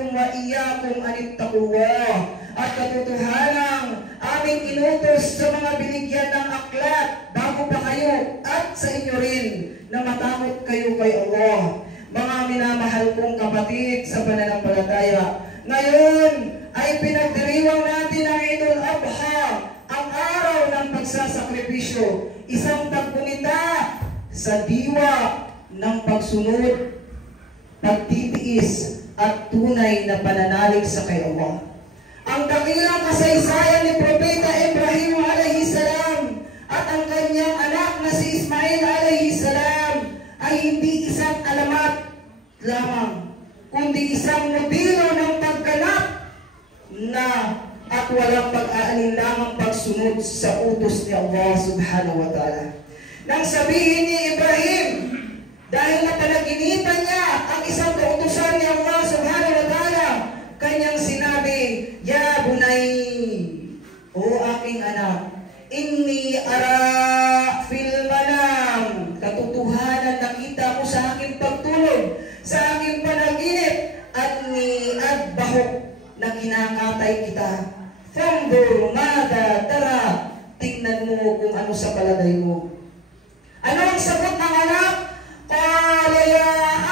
usikum wa iyyakum an ittaqullah. At katotohanang aming inutos sa mga binigyan ng aklat bago pa kayo at sa inyo rin na matakot kayo kay Allah. Mga minamahal kong kapatid sa pananampalataya, ngayon ay pinagdiriwang natin ang Idul Adha, ang araw ng pagsasakripisyo, isang pagpunita sa diwa ng pagsunod, pagtitiis at tunay na pananalig sa kay Allah. Ang dakilang kasaysayan ni Propeta Ibrahim alayhi salam at ang kanyang anak na si Ismail alayhi salam ay hindi isang alamat lamang, kundi isang modelo ng pagganap na at walang pag-aalinlangang pagsunod sa utos ni Allah subhanahu wa ta'ala. Nang sabihin ni Ibrahim, dahil napanaginipan niya ang isang kautusan ni Allah subhanahu wa ta'ala, kanyang sinabi, "Ya bunay, o aking anak, inni ara fil manam." Katotohanan nakita ko sa aking pagtulog, sa aking panaginip, anni adbahuk, na kinakatay kita. Fanzur mada tara, tingnan mo kung ano sa palagay mo. Ano ang sagot ng anak? Qala ya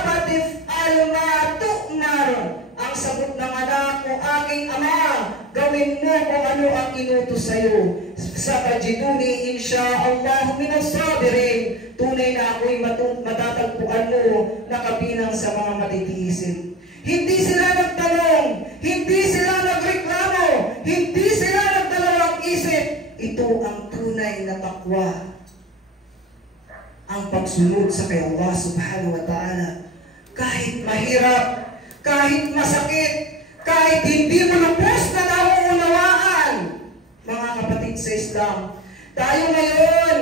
abatif alma tu'mar. Ang sagot ng anak, o aking ama, gawin mo kung ano ang inutos sa'yo. Satajiduni insyaallah minas sabirin. Tunay na ako'y matatagpuan mo na kabilang sa mga matitiisin. Hindi sila nagtanong, hindi sila nagreklamo, hindi sila nagdalawang isip. Ito ang tunay na takwa, ang pagsunod sa kay Allah subhanahu wa ta'ala. Kahit mahirap, kahit masakit, kahit hindi mo lubos na nauunawaan, mga kapatid sa Islam, tayo ngayon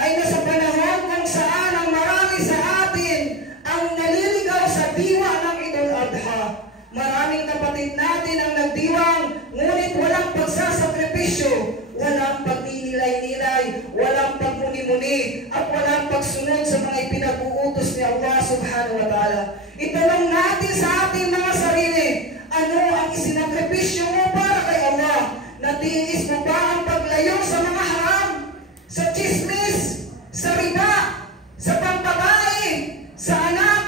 ay nasa panahon kung saan ang marami sa atin ang naliligaw sa diwa ng Idul Adha. Maraming kapatid natin ang nagdiwang, ngunit walang pagsasakripisyo, walang pagninilay-nilay, walang pagmuni-muni, at walang pagsunod sa mga ipinag-uutos ni Allah subhanahu wa ta'ala. Itanong natin sa ating mga sarili, ano ang isinakripisyo mo para kay Allah? Natiis mo ba ang paglayo sa mga haram, sa chismis, sa riba, sa pambabae, sa anak,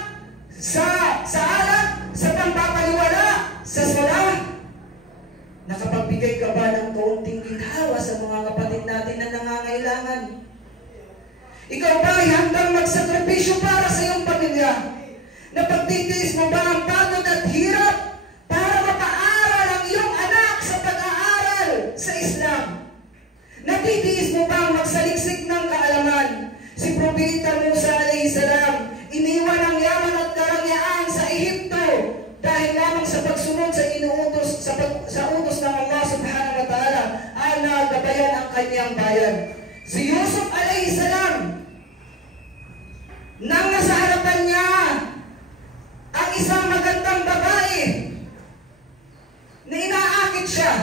sa alak, sa pampapaliwala, sa sala? Nakapagbigay ka ba ng kaunting ginhawa sa mga kapatid natin na nangangailangan? Ikaw ba ay handang magsakripisyo para sa iyong pamilya? Napagtitiis mo ba ang pagod at hirap para mapaaral ang iyong anak sa pag-aaral sa Islam? Natitiis mo ba ang magsaliksik ng kaalaman? Si Propeta Musa alayhi salam, iniwan ang yaman at karangyaan sa Ehipto dahil lamang sa pagsunod sa inuutos sa utos ng Allah subhanahu wa ta'ala ay nagabayan ang kanyang bayan. Si Yusuf alayhi salam, nang nasa harapan niya ang isang magandang babae na inaakit siya,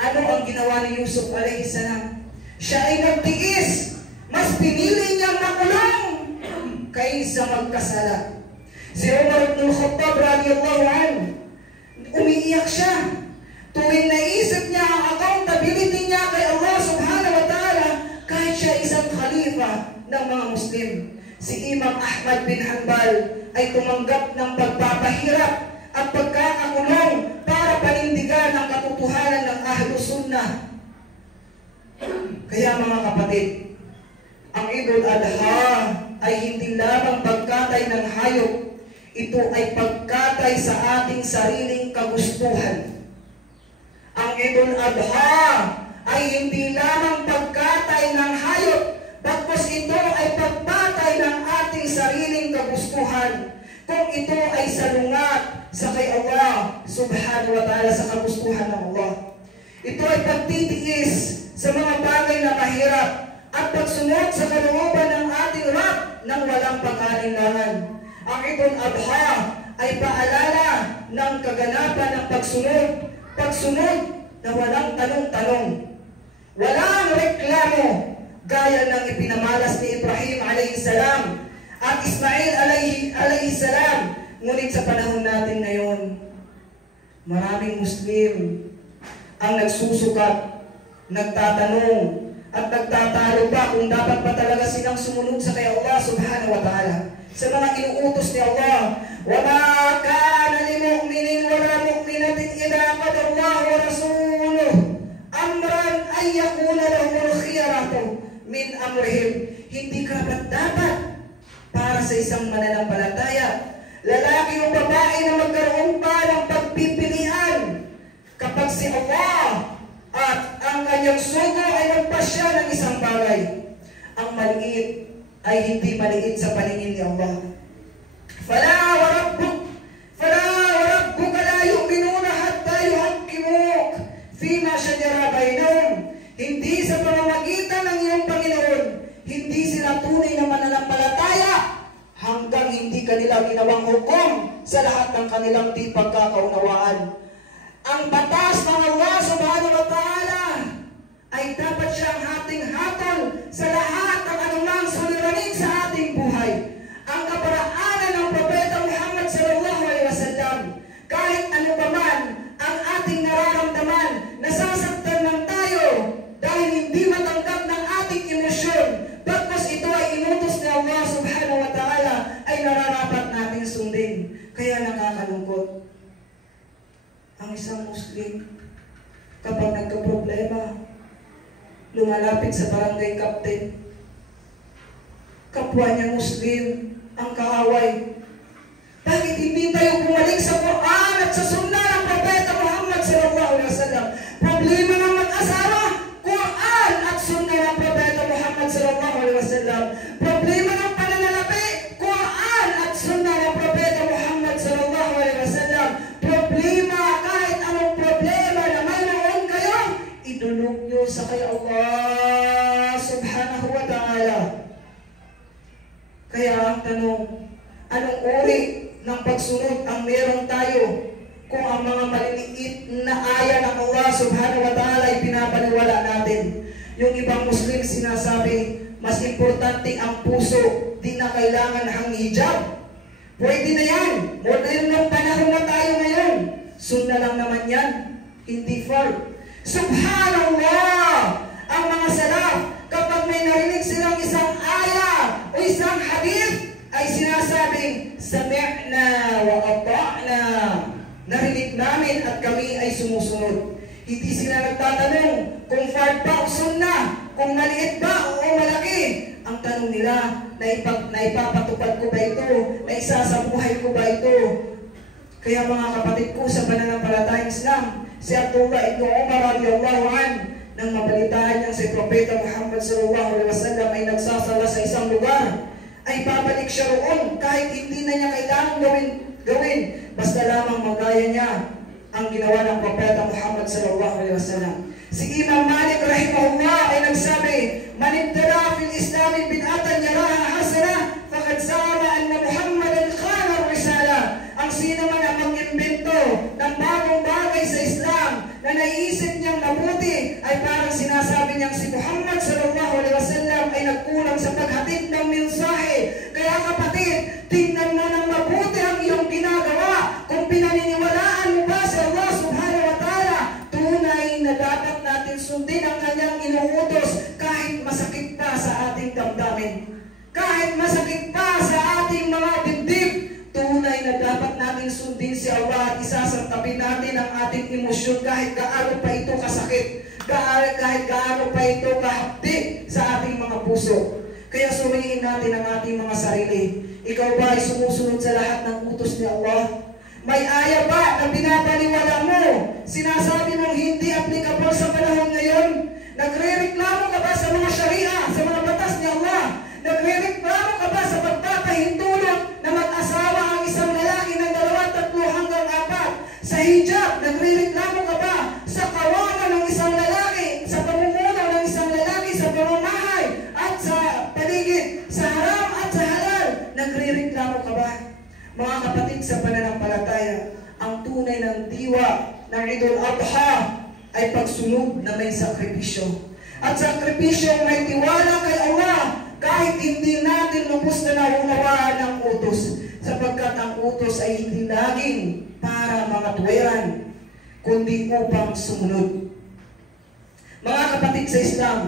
ano ang ginawa ni Yusuf alayhi salam? Siya ay nagtiis, mas pinili niyang makulong kaysa magkasala. Si Umar ibn Khattab radiyallahu anhu, umiiyak siya tuwing naisip niya ang accountability niya kay Allah subhanahu wa ta'ala kahit siya isang khalifa ng mga Muslim. Si Imam Ahmad bin Hanbal ay tumanggap ng pagpapahirap at pagkakakulong para panindigan ang katotohanan ng Ahlus Sunnah. Kaya mga kapatid, ang Idul Adha ay hindi lamang pagkatay ng hayop, ito ay pagkatay sa ating sariling kagustuhan. Ang Idul Adha ay hindi lamang pagkatay ng hayop, bagkus ito ay pagpatay ng ating sariling kagustuhan. Kung ito ay salungat sa kay Allah subhanahu wa ta'ala, sa kagustuhan ng Allah. Ito ay pagtitiis sa mga bagay na mahirap at pagsunod sa kalooban ng ating Rabb nang walang pag-alinlangan. Ang Idul Adha ay paalala ng kaganapan ng pagsunod na walang tanong-tanong, walang reklamo, gaya ng ipinamalas ni Ibrahim alayhi salam at Ismail alayhi salam. Ngunit sa panahon natin ngayon, Maraming Muslim ang nagsusukat, nagtatanong, at nagtatalo pa kung dapat ba talaga silang sumunod sa kay Allah subhanahu wa ta'ala. Sa mga inuutos ni Allah, وَمَا كَانَ لِمُؤْمِنٍ وَلَا مُؤْمِنَةٍ إِذَا قَضَى اللَّهُ وَرَسُولُهُ أَمْرًا أَن يَكُونَ لَهُمُ الْخِيَرَةُ مِنْ أَمْرِهِمْ. Hindi dapat para sa isang mananampalataya, lalaki o babae na magkaroon pa ng pagpipilian kapag si Allah at ang kanyang sugo ay magpasya ng isang bagay. Ang maliit ay hindi maliit sa paningin ni Allah. فَلَا وَرَبُّكَ لَا يُؤْمِنُونَ حَتَّى يُحَكِّمُوكَ فِيمَا شَجَرَ بَيْنَهُمْ. Hindi sa pamamagitan ng iyong Panginoon, hindi sila tunay na mananampalataya hanggang hindi kanila ginawang hukom sa lahat ng kanilang di pagkakaunawaan. Ang batas ng Allah subhanahu wa ta'ala ay dapat siyang ating hatol sa lahat ng anumang suliranin sa ating buhay. Ang kaparaanan ng Propeta Muhammad sallallahu alaihi wasallam, kahit ano pa man ang ating nararamdaman, nasasaktan lang tayo dahil hindi matanggap ng ating emosyon, bagkus ito ay inutos ni Allah subhanahu wa ta'ala, ay nararapat nating sundin. Kaya nakakalungkot ang isang Muslim kapag nagka-problema, lumalapit sa barangay captain, kapwa niya Muslim ang kaaway. Bakit hindi tayo bumalik sa Quran at sa Sunnah ng Propeta Muhammad sallallahu alaihi wasallam? Problema ng mag-asawa, Quran at Sunnah ng Propeta Muhammad sallallahu alaihi wasallam. Problema ng pananalapi, Quran at Sunnah ng Propeta Muhammad sallallahu alaihi wasallam. Problema, kahit anong problema na mayroon kayo, idulog nyo sa kay Allah subhanahu wa ta'ala. Kaya ang tanong, anong uri ng pagsunod ang meron tayo kung ang mga maliliit na aya ng Allah subhanahu wa ta'ala ay pinapaniwala natin? Yung ibang Muslim sinasabi, mas importante ang puso, di na kailangan ang hijab. Pwede na yan. Modernong panahon na tayo ngayon. Sunna lang naman yan. Hindi fard. Subhanallah! Ang mga salaf, kapag may narinig silang isang aya o isang hadith, ay sinasabing, Sami'na wa ata'na. Narinig namin at kami ay sumusunod. Hindi sila nagtatanong kung fard ba o sunna, kung maliit ba o malaki. Ang tanong nila, naipapatupad ko ba ito? Naisasabuhay ko ba ito? Kaya mga kapatid ko sa pananampalatayang Islam, si Abdullah ibn Umar radiyallahu an, nang mabalitaan niyang si Propeta Muhammad sallallahu alaihi wasallam ay nagsasala sa isang lugar, ay babalik siya roon kahit hindi na niya kailangang gawin. Basta lamang magaya niya ang ginawa ng Propeta Muhammad sallallahu alaihi wasallam. Si Imam Malik rahimahullah ay nagsabi, Man ibtara fil Islami bid'atan yaraha hasana faqad za'ama anna Muhammadan khana ar-risala. Ang sino man ang mag-imbento ng bagong bagay sa Islam na naiisip niyang mabuti ay parang sinasabi niyang si Muhammad sallallahu alaihi wasallam ay nagkulang sa paghatid ng mensahe. Kaya kapatid, tingnan mo ng mabuti ang iyong ginagawa. Kung pinaniniwalaan mo ba sa Allah subhanahu wa ta'ala, tunay na dapat natin sundin ang kanyang inuutos kahit masakit pa sa ating damdamin. Kahit masakit pa sa ating mga dibdib, tunay na dapat natin sundin si Allah at isasantapin natin ang ating emosyon kahit gaano pa ito kasakit, kahit gaano pa ito kahapdi sa ating mga puso. Kaya suriin natin ang ating mga sarili. Ikaw ba ay sumusunod sa lahat ng utos ni Allah? May aya ba na pinapaniwala mo? Sinasabi mong hindi applicable sa panahon ngayon? Nagre-reklamo ka ba sa mga sharia, sa mga batas ni Allah? Nagre-reklamo ka ba sa pagpapahintulot na mag-asawa ang isang lalaki ng 2, 3 hanggang 4? Sa hijab, nagre-reklamo ka ba sa kawalan ng isang lalaki, sa pamumuno ng isang lalaki sa pamamahay at sa paligid, sa haram at sa halal? Nagre-reklamo ka ba? Mga kapatid sa pananampalataya, ang tunay ng diwa ng Idul Adha ay pagsunod na may sakripisyo. At sakripisyo may tiwala kay Allah kahit hindi natin lubos na naunawaan ang utos. Sapagkat ang utos ay hindi laging para mga tuwiran. kundi upang sumunod. Mga kapatid sa Islam,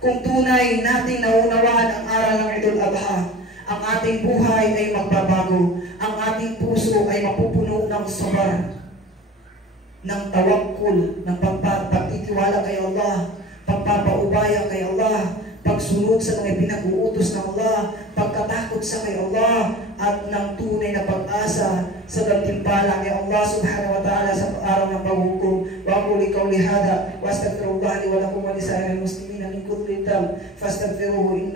kung tunay nating naunawaan ang aral ng Idul Adha, ang ating buhay ay magbabago, ang ating puso ay mapupuno ng sabar, ng tawakkul, ng pagtitiwala kay Allah, pagpapaubaya kay Allah, pagsunod sa mga pinag-uutos ng Allah, pagkatakot sa kay Allah, at ng tunay na pag-asa sa gantimpala ni Allah subhanahu wa ta'ala sa araw ng paghukom. Wa aqulu qawli hadha wa astaghfirullah li wa lakum wa li sa'iril muslimina min kulli dhanb fastaghfiruhu